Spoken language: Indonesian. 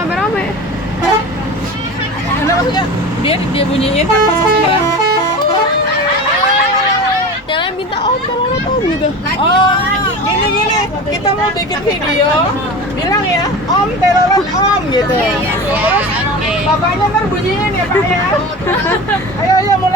rame-rame. Kenapa maksudnya? Dia bunyiin pas maksudnya. Jangan minta om, tolong om gitu. Oh, gini. Kita mau bikin video. Bilang ya, om telolet om gitu. Terus bapaknya ntar bunyiin ya Pak ya. Ayo mulai.